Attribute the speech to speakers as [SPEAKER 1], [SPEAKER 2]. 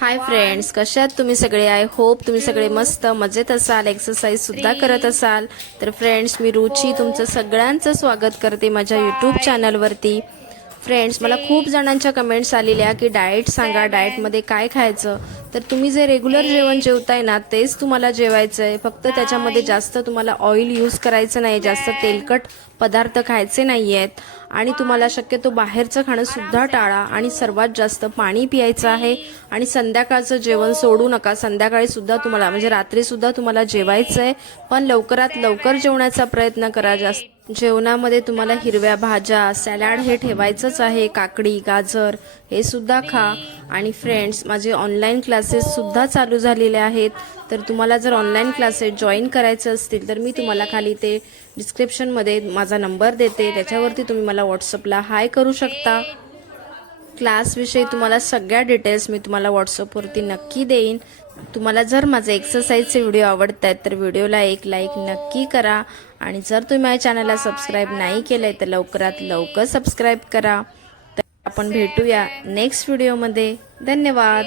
[SPEAKER 1] Hi friends कशात तुम्ही सगळे? आय होप तुम्ही सगळे मस्त मजेत असाल. एक्सरसाइज सुद्धा करत असाल. तर फ्रेंड्स मी रुची तुमचं सगळ्यांचं स्वागत करते माझ्या यूट्यूब चॅनलवरती फ्रेंड्स मला खूप जणांच्या कमेंट्स आलेल्या की डाएट सांगा डाएटमध्ये काय खायचं? तर तुम्ही जे रेग्युलर जेवण जेवताय ना तेच तुम्हाला जेवायचं आहे फक्त त्याच्यामध्ये जास्त तुम्हाला ऑइल यूज करायचं नाही जास्त तेलकट पदार्थ खायचे नाही आहेत आणि तुम्हाला शक्यतो बाहेरचं खाणं सुद्धा टाळा आणि सर्वात जास्त पाणी प्यायचं आहे आणि संध्याकाळचं जेवण सोडू नका. संध्याकाळी सुद्धा तुम्हाला म्हणजे रात्री सुद्धा तुम्हाला जेवायचं आहे पण लवकरात लवकर जेवण्याचा प्रयत्न करा जास्त. जेवणामध्ये तुम्हाला हिरव्या भाज्या सॅलॅड हे ठेवायचंच आहे काकडी गाजर हे सुद्धा खा. आणि फ्रेंड्स माझे ऑनलाईन क्लासेस सुद्धा चालू झालेले आहेत. तर तुम्हाला जर ऑनलाईन क्लासेस जॉईन करायचे असतील तर मी तुम्हाला खाली ते डिस्क्रिप्शनमध्ये माझा नंबर देते. त्याच्यावरती तुम्ही मला व्हॉट्सअपला हाय करू शकता. क्लासविषयी तुम्हाला सगळ्या डिटेल्स मी तुम्हाला व्हॉट्सअपवरती नक्की देईन. तुम्हाला जर माझे एक्सरसाइजचे व्हिडिओ आवडत आहेत तर व्हिडिओला एक लाईक नक्की करा. आणि जर तुम्ही माझ्या चॅनलला सबस्क्राईब नाही केलं आहे तर लवकरात लवकर सबस्क्राईब करा. तर आपण भेटूया नेक्स्ट व्हिडिओमध्ये धन्यवाद.